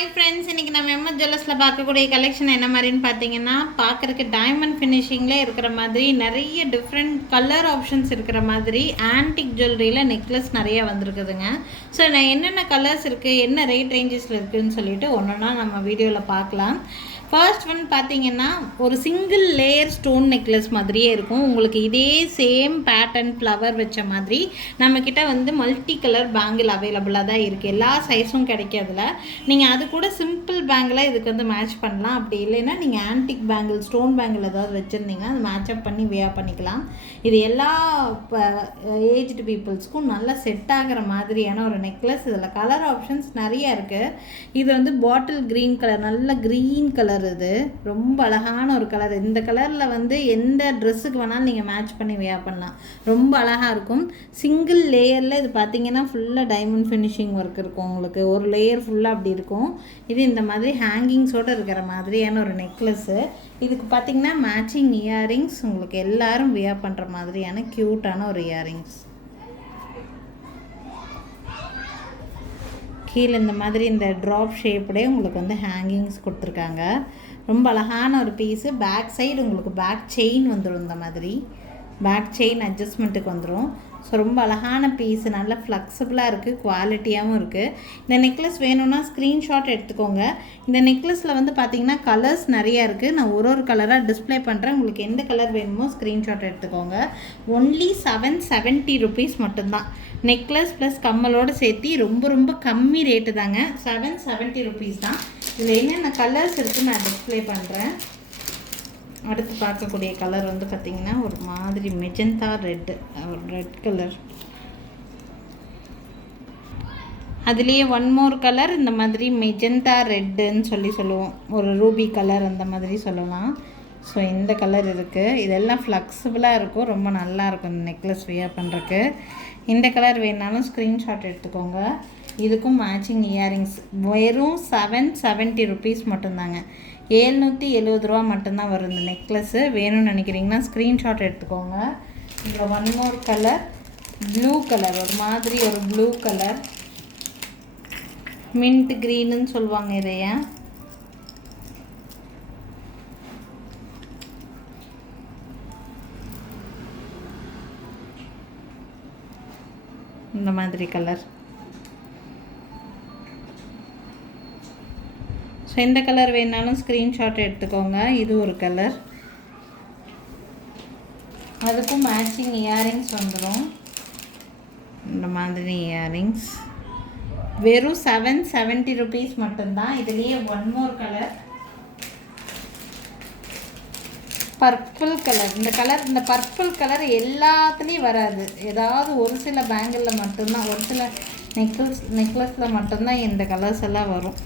Hi friends, இன்றைக்கி நம்ம MS ஜுவல்லர்ஸில் பார்க்கக்கூடிய கலெக்ஷன் என்ன மாதிரின்னு பார்த்தீங்கன்னா, பார்க்குறதுக்கு டைமண்ட் ஃபினிஷிங்கில் இருக்கிற மாதிரி நிறைய டிஃப்ரெண்ட் கலர் ஆப்ஷன்ஸ் இருக்கிற மாதிரி ஆன்டிக் ஜுவல்லரியில் நெக்லஸ் நிறைய வந்திருக்குதுங்க. ஸோ நான் என்னென்ன கலர்ஸ் இருக்குது, என்ன ரேட் ரேஞ்சஸில் இருக்குதுன்னு சொல்லிட்டு ஒன்றா நம்ம வீடியோவில் பார்க்கலாம். ஃபர்ஸ்ட் ஒன் பார்த்தீங்கன்னா ஒரு சிங்கிள் லேயர் ஸ்டோன் நெக்லஸ் மாதிரியே இருக்கும். உங்களுக்கு இதே சேம் பேட்டர்ன் ஃப்ளவர் வச்ச மாதிரி நம்மக்கிட்ட வந்து மல்டி கலர் பேங்கிள் அவைலபிளாக தான் இருக்குது. எல்லா சைஸும் கிடைக்கிறதுல நீங்கள் அது கூட சிம்பிள் பேங்கில் இதுக்கு வந்து மேட்ச் பண்ணலாம். அப்படி இல்லைன்னா நீங்கள் ஆன்டிக் பேங்கிள் ஸ்டோன் பேங்கிள் ஏதாவது வச்சுருந்தீங்கன்னா அது மேட்சப் பண்ணி வியர் பண்ணிக்கலாம். இது எல்லா ஏஜ்டு பீப்புள்ஸ்க்கும் நல்லா செட் ஆகிற மாதிரியான ஒரு நெக்லஸ். இதில் கலர் ஆப்ஷன்ஸ் நிறைய இருக்குது. இது வந்து பாட்டில் க்ரீன் கலர், நல்ல க்ரீன் கலர், இது ரொம்ப அழகான ஒரு கலர். இந்த கலரில் வந்து எந்த ட்ரெஸ்ஸுக்கு வேணாலும் நீங்கள் மேட்ச் பண்ணி வியர் பண்ணலாம். ரொம்ப அழகாக இருக்கும். சிங்கிள் லேயரில் இது பார்த்தீங்கன்னா ஃபுல்லாக டைமண்ட் ஃபினிஷிங் ஒர்க் இருக்கும். உங்களுக்கு ஒரு லேயர் ஃபுல்லாக அப்படி இருக்கும். இது இந்த மாதிரி ஹேங்கிங்ஸோடு இருக்கிற மாதிரியான ஒரு நெக்லஸ்ஸு. இதுக்கு பார்த்தீங்கன்னா மேட்சிங் இயரிங்ஸ், உங்களுக்கு எல்லாரும் வியர் பண்ணுற மாதிரியான க்யூட்டான ஒரு இயரிங்ஸ். கீழே இந்த மாதிரி இந்த ட்ராப் ஷேப்டே உங்களுக்கு வந்து ஹேங்கிங்ஸ் கொடுத்துருக்காங்க. ரொம்ப அழகான ஒரு பீஸு. பேக் சைடு உங்களுக்கு பேக் செயின் வந்துடும். இந்த மாதிரி பேக் செயின் அட்ஜஸ்ட்மெண்ட்டுக்கு வந்துடும். ஸோ ரொம்ப அழகான பீஸு, நல்லா ஃப்ளெக்சிபிளாக இருக்குது, குவாலிட்டியாகவும் இருக்குது. இந்த நெக்லஸ் வேணும்னா ஸ்க்ரீன்ஷாட் எடுத்துக்கோங்க. இந்த நெக்லஸில் வந்து பார்த்திங்கன்னா கலர்ஸ் நிறையா இருக்குது. நான் ஒரு கலராக டிஸ்பிளே பண்ணுறேன். உங்களுக்கு எந்த கலர் வேணுமோ ஸ்க்ரீன்ஷாட் எடுத்துக்கோங்க. ஒன்லி 770 ருபீஸ் மட்டும்தான். நெக்லஸ் ப்ளஸ் கம்மலோடு சேர்த்து ரொம்ப கம்மி ரேட்டு தாங்க. 770 ருபீஸ் தான். இதில் என்னென்ன கலர்ஸ் இருக்குதுன்னு நான் டிஸ்பிளே பண்ணுறேன். அடுத்து பார்க்கக்கூடிய கலர் வந்து பார்த்திங்கன்னா ஒரு மாதிரி மெஜந்தா ரெட்டு, ஒரு ரெட் கலர். அதுலேயே ஒன் மோர் கலர் இந்த மாதிரி மெஜந்தா ரெட்டுன்னு சொல்லுவோம். ஒரு ரூபி கலர் அந்த மாதிரி சொல்லலாம். ஸோ இந்த கலர் இருக்குது. இதெல்லாம் ஃப்ளெக்சிபிளாக இருக்கும், ரொம்ப நல்லாயிருக்கும் இந்த நெக்லஸ் வியர் பண்ணுறக்கு. இந்த கலர் வேணாலும் ஸ்க்ரீன்ஷாட் எடுத்துக்கோங்க. இதுக்கும் மேட்சிங் இயரிங்ஸ் வெறும் 770 ருபீஸ் மட்டும்தாங்க. 770 ரூபா மட்டும்தான் வரும் இந்த நெக்லஸ்ஸு. வேணும்னு நினைக்கிறீங்கன்னா ஸ்க்ரீன்ஷாட் எடுத்துக்கோங்க. இதில் one more colour blue colour, ஒரு மாதிரி ஒரு ப்ளூ கலர், மின்ட் க்ரீனுன்னு சொல்லுவாங்க இதைய. இந்த மாதிரி கலர். ஸோ இந்த கலர் வேணாலும் ஸ்க்ரீன்ஷாட் எடுத்துக்கோங்க. இது ஒரு கலர். அதுக்கும் மேட்சிங் இயரிங்ஸ் வந்துடும். இந்த மாதிரி இயரிங்ஸ் வெறும் 770 ருபீஸ் மட்டும்தான். இதுலேயே one more colour purple colour. இந்த பர்பிள் கலர் எல்லாத்துலேயும் வராது. ஏதாவது ஒரு சில பேங்கிளில் மட்டும்தான், ஒரு சில நெக்லஸில் மட்டும்தான் இந்த கலர்ஸ் எல்லாம் வரும்.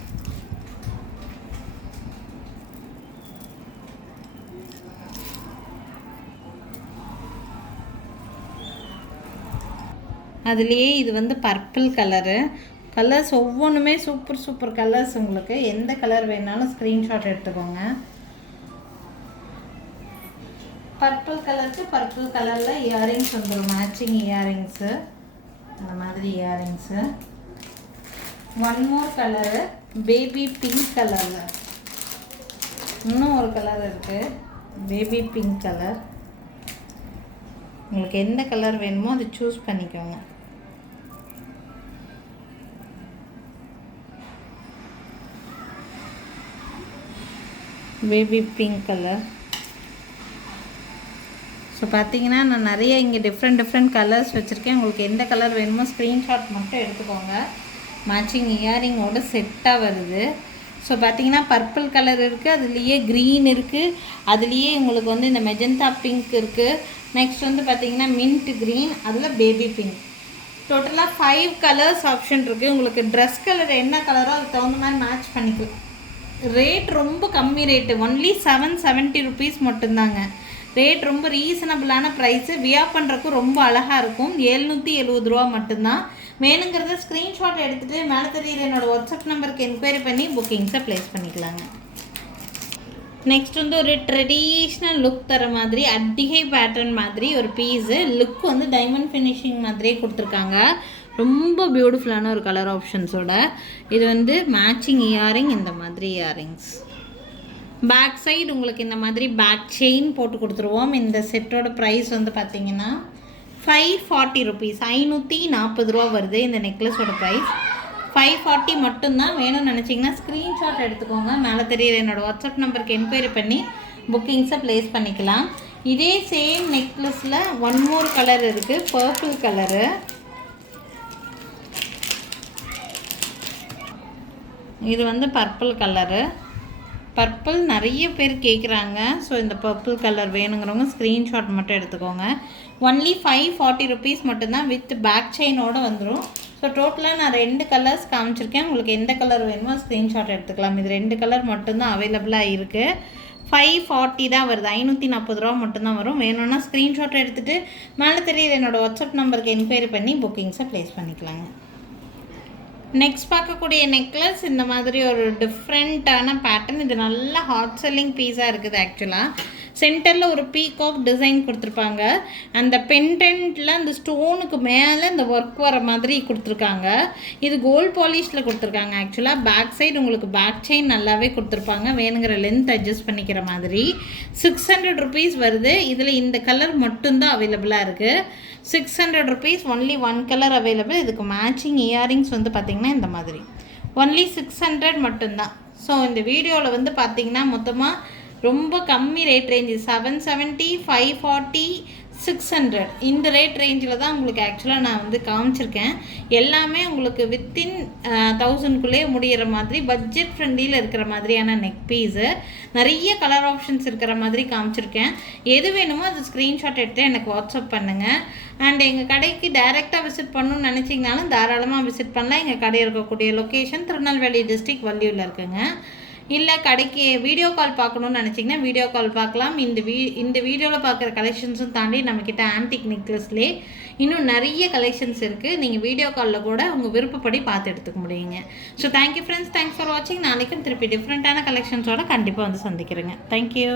அதுலேயே இது வந்து பர்பிள் கலரு. கலர்ஸ் ஒவ்வொன்றுமே சூப்பர் கலர்ஸ். உங்களுக்கு எந்த கலர் வேணாலும் ஸ்க்ரீன்ஷாட் எடுத்துக்கோங்க. பர்பிள் கலருக்கு பர்பிள் கலரில் இயரிங்ஸ் வந்துடும், மேட்சிங் இயரிங்ஸு. இந்த மாதிரி earrings. One more colour baby pink கலரில். இன்னும் ஒரு கலர் இருக்குது, பேபி பிங்க் கலர். உங்களுக்கு எந்த கலர் வேணுமோ அதை சூஸ் பண்ணிக்கோங்க. Baby pink colour. ஸோ பார்த்தீங்கன்னா நான் நிறைய இங்கே டிஃப்ரெண்ட் கலர்ஸ் வச்சுருக்கேன். உங்களுக்கு எந்த கலர் வேணுமோ ஸ்க்ரீன்ஷாட் மட்டும் எடுத்துக்கோங்க. மேட்சிங் இயரிங்கோடு செட்டாக வருது. ஸோ பார்த்தீங்கன்னா பர்பிள் கலர் இருக்குது, அதுலேயே க்ரீன் இருக்குது, அதுலேயே உங்களுக்கு வந்து இந்த மெஜந்தா பிங்க் இருக்குது. நெக்ஸ்ட் வந்து பார்த்திங்கன்னா மின்ட் க்ரீன், அதில் பேபி பிங்க். டோட்டலாக 5 கலர்ஸ் ஆப்ஷன் இருக்குது. உங்களுக்கு ட்ரெஸ் கலர் என்ன கலரோ அதுக்கு தகுந்த மாதிரி மேட்ச் பண்ணிக்கலாம். ரேட் ரொம்ப கம்மி ரேட்டு, ஒன்லி 770 ருபீஸ் மட்டும்தாங்க. ரேட் ரொம்ப ரீசனபிளான ப்ரைஸு. வியர் பண்ணுறக்கும் ரொம்ப அழகாக இருக்கும். 770 ரூபா மட்டும்தான். வேணுங்கிறத ஸ்க்ரீன்ஷாட் எடுத்துகிட்டு மேலே தெரியுற என்னோடய வாட்ஸ்அப் நம்பருக்கு என்கொயரி பண்ணி புக்கிங்ஸை ப்ளேஸ் பண்ணிக்கலாங்க. நெக்ஸ்ட் வந்து ஒரு ட்ரெடிஷ்னல் லுக் தர மாதிரி அட்டிகை பேட்டர்ன் மாதிரி ஒரு பீஸு. லுக் வந்து டைமண்ட் ஃபினிஷிங் மாதிரியே கொடுத்துருக்காங்க. ரொம்ப பியூட்டிஃபுல்லான ஒரு கலர் ஆப்ஷன்ஸோட. இது வந்து மேட்சிங் இயரிங், இந்த மாதிரி இயரிங்ஸ். பேக் சைடு உங்களுக்கு இந்த மாதிரி பேக் செயின் போட்டு கொடுத்துருவோம். இந்த செட்டோட ப்ரைஸ் வந்து பார்த்திங்கன்னா 540 ருபீஸ், 540 ரூபா வருது இந்த நெக்லஸோட ப்ரைஸ். 540 மட்டும்தான். வேணும்னு நினச்சிங்கன்னா ஸ்க்ரீன்ஷாட் எடுத்துக்கோங்க. மேலே தெரியுற என்னோடய வாட்ஸ்அப் நம்பருக்கு என்கொயரி பண்ணி புக்கிங்ஸை ப்ளேஸ் பண்ணிக்கலாம். இதே சேம் நெக்லஸில் ஒன் மோர் கலர் இருக்குது, பர்பிள் கலரு. இது வந்து பர்பிள் கலரு. பர்பிள் நிறைய பேர் கேட்குறாங்க. ஸோ இந்த பர்பிள் கலர் வேணுங்கிறவங்க ஸ்க்ரீன்ஷாட் மட்டும் எடுத்துக்கோங்க. ஒன்லி 540 ருபீஸ் மட்டும்தான் வித் பேக் செயினோடு வந்துடும். ஸோ டோட்டலாக நான் 2 கலர்ஸ் காமிச்சிருக்கேன். உங்களுக்கு எந்த கலர் வேணுமோ ஸ்க்ரீன்ஷாட் எடுத்துக்கலாம். இது 2 கலர் மட்டும்தான் அவைலபிளாக இருக்குது. 540 தான் வருது, 540 ரூபா மட்டும்தான் வரும். வேணும்னா ஸ்க்ரீன்ஷாட் எடுத்துகிட்டு மேலே தெரியுது என்னோடய வாட்ஸ்அப் நம்பருக்கு என்கொயரி பண்ணி புக்கிங்ஸை ப்ளேஸ் பண்ணிக்கலாங்க. நெக்ஸ்ட் பார்க்கக்கூடிய நெக்லஸ் இந்த மாதிரி ஒரு டிஃப்ரெண்ட்டான பேட்டர்ன். இது நல்லா ஹாட் செல்லிங் பீஸாக இருக்குது. ஆக்சுவலாக சென்டரில் ஒரு பீகாக் டிசைன் கொடுத்துருப்பாங்க. அந்த பெண்டன்ட்டில் அந்த ஸ்டோனுக்கு மேலே இந்த ஒர்க் வர மாதிரி கொடுத்துருக்காங்க. இது கோல்ட் பாலிஷில் கொடுத்துருக்காங்க. ஆக்சுவலாக பேக் சைடு உங்களுக்கு பேக் செயின் நல்லாவே கொடுத்துருப்பாங்க. வேணுங்கிற லென்த் அட்ஜஸ்ட் பண்ணிக்கிற மாதிரி. 600 ருபீஸ் வருது. இதில் இந்த கலர் மட்டும்தான் அவைலபிளாக இருக்குது. 600 ருபீஸ், ஒன்லி 1 கலர் அவைலபிள். இதுக்கு மேட்சிங் இயரிங்ஸ் வந்து பார்த்திங்கன்னா இந்த மாதிரி ஒன்லி 600 மட்டும்தான். ஸோ இந்த வீடியோவில் வந்து பார்த்திங்கன்னா மொத்தமாக ரொம்ப கம்மி ரேட் ரேஞ்சு 770, 540, 600 இந்த ரேட் ரேஞ்சில் தான் உங்களுக்கு ஆக்சுவலாக நான் வந்து காமிச்சிருக்கேன். எல்லாமே உங்களுக்கு வித்தின் 1000க்குள்ளே முடிகிற மாதிரி பட்ஜெட் ஃப்ரெண்ட்லியில் இருக்கிற மாதிரியான நெக் பீஸு. நிறைய கலர் ஆப்ஷன்ஸ் இருக்கிற மாதிரி காமிச்சிருக்கேன். எது வேணுமோ அது ஸ்க்ரீன்ஷாட் எடுத்து எனக்கு வாட்ஸ்அப் பண்ணுங்கள். அண்ட் எங்கள் கடைக்கு டைரெக்டாக விசிட் பண்ணணும்னு நினச்சிங்கனாலும் தாராளமாக விசிட் பண்ணலாம். எங்கள் கடை இருக்கக்கூடிய லொக்கேஷன் திருநெல்வேலி டிஸ்ட்ரிக்ட் வள்ளியூரில் இருக்குங்க. இல்லை கடைக்கு வீடியோ கால் பார்க்கணுன்னு நினச்சிங்கன்னா வீடியோ கால் பார்க்கலாம். இந்த வீடியோவில் பார்க்குற கலெக்ஷன்ஸும் தாண்டி நம்மக்கிட்ட ஆன்டிக் நெக்லஸ்லேயே இன்னும் நிறைய கலெக்ஷன்ஸ் இருக்குது. நீங்கள் வீடியோ காலில் கூட உங்கள் விருப்பப்படி பார்த்து எடுத்துக்க முடியுங்க. So thank you friends, thanks for வாட்சிங். நாளைக்கும் திருப்பி டிஃப்ரெண்ட்டான கலெக்ஷன்ஸோடு கண்டிப்பாக வந்து சந்திக்கிறேங்க. தேங்க்யூ.